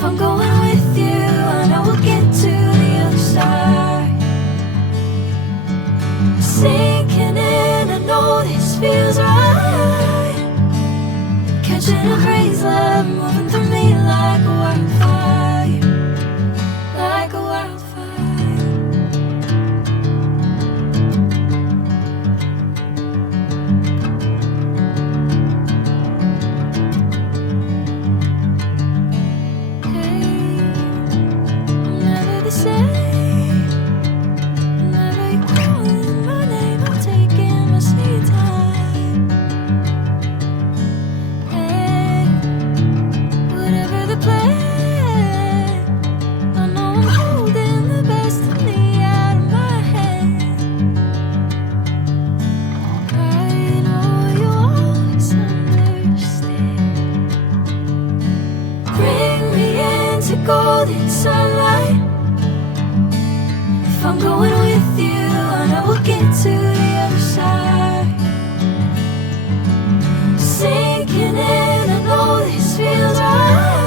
If I'm going with you, I know we'll get to the other side. Sinking in, I know this feels right. Catching a breeze, love moving through me like a wildfire, like a wildfire. Golden sunlight. If I'm going with you, I know we'll get to the other side. Sinking in, I know this feels right.